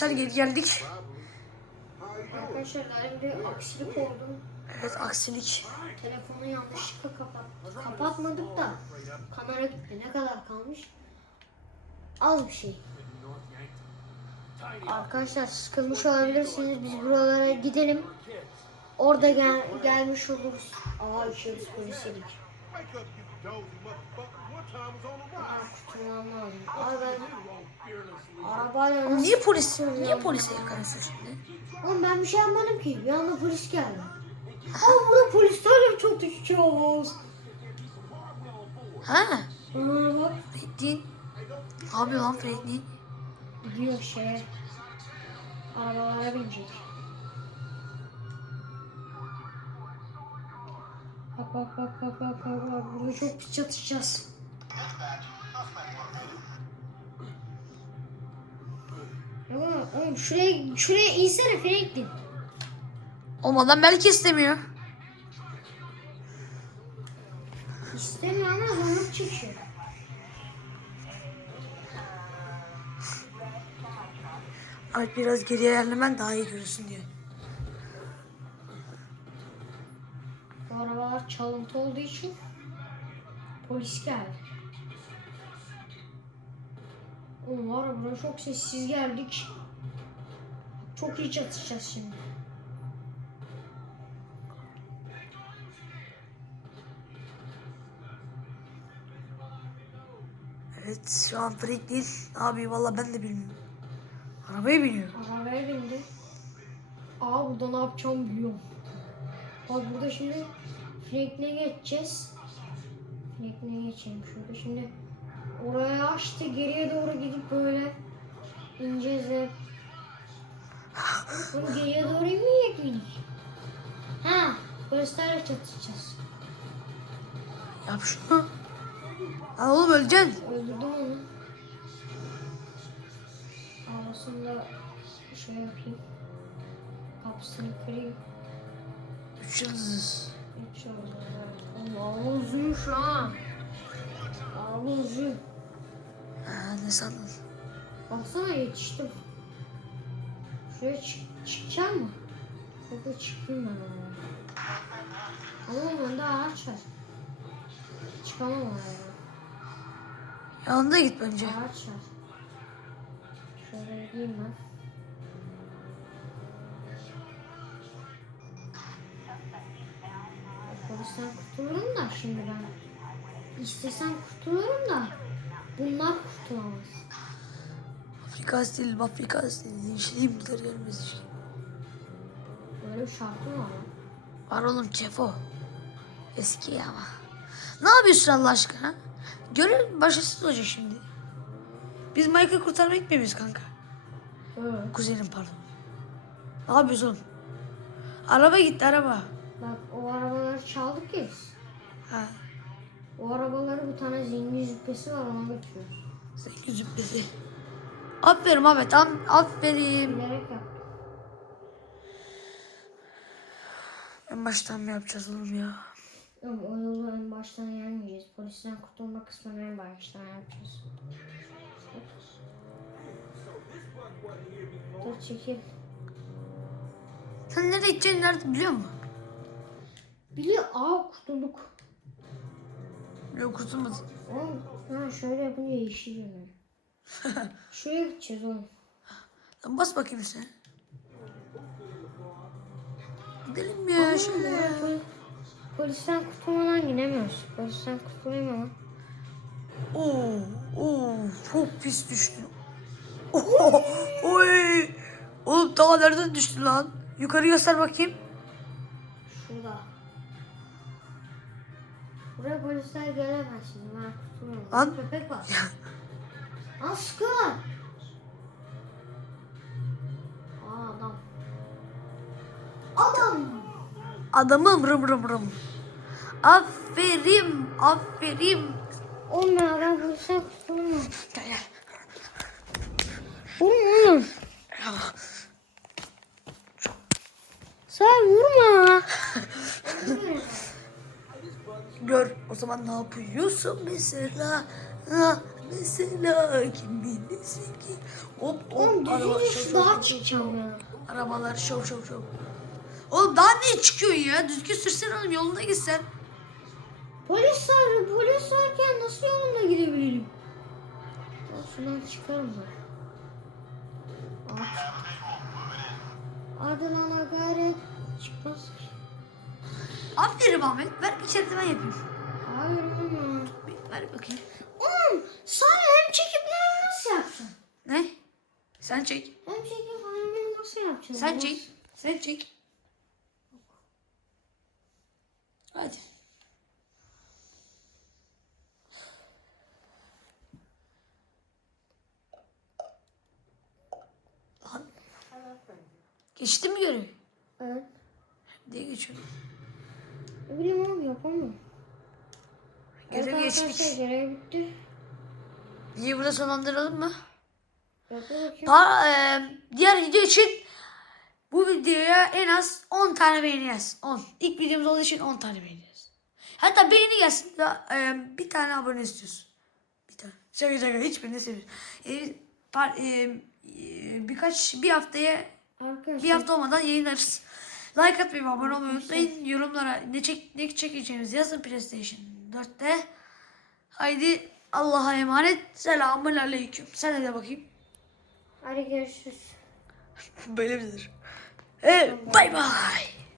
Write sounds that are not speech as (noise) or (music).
Hadi geri geldik. Arkadaşlar bir aksilik oldu. Evet aksilik. Telefonu yanlışlıkla kapattık. Kapatmadık da kamera gitti. Ne kadar kalmış? Az bir şey. Arkadaşlar sıkılmış olabilirsiniz. Biz buralara gidelim. Orada gel gelmiş oluruz. Aa içeriz on the Aa kurtulmam lazım. Aa ben arabayla nasıl... Niye polis? Niye polise yakarıyorsun şimdi? Oğlum ben bir şey yapmadım ki. Bir anda polis geldi. Aa burada polislerle çok düşüyoruz. Ha? Aa bak. Ne yapıyor lan Franklin? Gidiyor şeye. Arabalara binecek. Bak bak bak bak bak bak. Burada çok pis çatışacağız. Oğlum, şuraya şuraya insene Franklin. Olmadan belki istemiyor. İstemiyor ama zorluk çekiyor. Alp biraz geriye yerlemen daha iyi görürsün diye. Bu arabalar çalıntı olduğu için polis geldi. Oğlum var ya buraya çok sessiz geldik. Çok iyi çatışacağız şimdi. Evet şu an Franklin abi valla ben de bilmiyorum. Arabaya biniyor. Arabaya bindi. Aa burada ne yapacağımı biliyorum. Bak burada şimdi Franklin'e geçeceğiz. Franklin'e geçelim şurada. Şimdi oraya açtı geriye doğru gidip böyle ineceğiz ve Bunu geriye doğru inmeyecek miydik? Ha, polislerle çatışacağız. Yap şunu. Lan oğlum öleceksin. Öldürdüm onu. Arabasını da şey yapayım. Kapısını kırayım. Üç yıldız. Hiç olmaz. evet. Oğlum uzun şu an. Ağlı uzun. Ha, ne sandın? Baksana yetiştim. Şuraya çık çıkacak mı? Yok da çıkayım ben oraya. Ama önde ağaç var. Çıkamam oraya. Yanında git bence. Ağaç var. Şöyle gideyim ben. Polisten kurtulurum da şimdi ben. İstesem kurtulurum da bunlar kurtulamaz. Afrika stili, Afrika stili. İşleyeyim bunlar gelmez işte. Böyle bir şarkı mı var? Var oğlum Cefo. Eski ama. Ne yapıyorsun Allah aşkına? Görev başarısız olacak şimdi. Biz Mike'ı kurtarmaya gitmiyor muyuz kanka? Evet. Kuzenim pardon. Ne yapıyorsun oğlum? Araba gitti araba. Bak o arabaları çaldık ya biz. Ha. O arabaları bir tane zengin züppesi var ona götürüyoruz. Zengin züppesi. Aferin Ahmet. Aferin. En baştan mı yapacağız oğlum ya? Ama o yolu en baştan gelmeyeceğiz. Polisten kurtulma kısmını en baştan yapacağız. Dur çekil. Sen nereye gideceğini nerede biliyor musun? Biliyor aa kurtulduk. Yok kurtulmadın. Oğlum ha şöyle yapınca yeşil yanıyor. (laughs) Şuraya gideceğiz oğlum. Lan bas bakayım sen. Gidelim ya şimdi. Ama pol- Polisten kurtulmadan gidemiyoruz. Polisten kurtulayım ama. Oo, oo, çok pis düştün. Oo, (laughs) oy. Oğlum daha nereden düştün lan? Yukarı göster bakayım. Şurada. Buraya polisler gelemez şimdi ben kurtulamam. Lan. Köpek var. Lan sıkıyorlar. Aa adam. Adam. Adamım rım rım rım. Aferin, aferin. Ya ben polisten kurtulamam. Gel gel. Oğlum. Sen vurma. Gör o zaman ne yapıyorsun mesela? Ha, mesela kim bilmesin ki. Hop hop arabalar şov şov çıkacağım ya. Arabalar şov şov şov. Oğlum daha ne çıkıyorsun ya? Düzgün sürsene oğlum yolunda gitsen. Polis var, polis varken nasıl yolunda gidebilirim? Ya şuradan çıkarım ben. Lan ha gayret. Çıkmaz. Aferin Ahmet. Ver içeride ben yapayım. Hayır ama. Ver bakayım. Oğlum sana hem çekip hem nasıl yapacaksın? Ne? Sen çek. Hem çekip hem nasıl yapacaksın? Sen çek. Sen çek. Hadi. Geçti mi görev? Evet. Diye geçiyorum. Abi yapamam. Görev Evet geçtik. görev bitti. Videoyu burada sonlandıralım mı? Pa e, diğer video için bu videoya en az 10 tane beğeni gelsin. 10. İlk videomuz olduğu için 10 tane beğeni gelsin. Hatta beğeni gelsin. Ya, e, bir tane abone istiyorsun. Bir tane. Şaka şaka hiçbirini seviyoruz. E, par, e, e, birkaç bir haftaya Arkadaşlar. bir hafta olmadan yayınlarız. Like atmayı ve abone olmayı unutmayın. Yorumlara ne, çek, ne çekeceğimizi yazın PlayStation 4'te. Haydi Allah'a emanet. Selamun aleyküm. Sen de, de bakayım. Hadi görüşürüz. (laughs) Böyle midir? Evet, bay bay.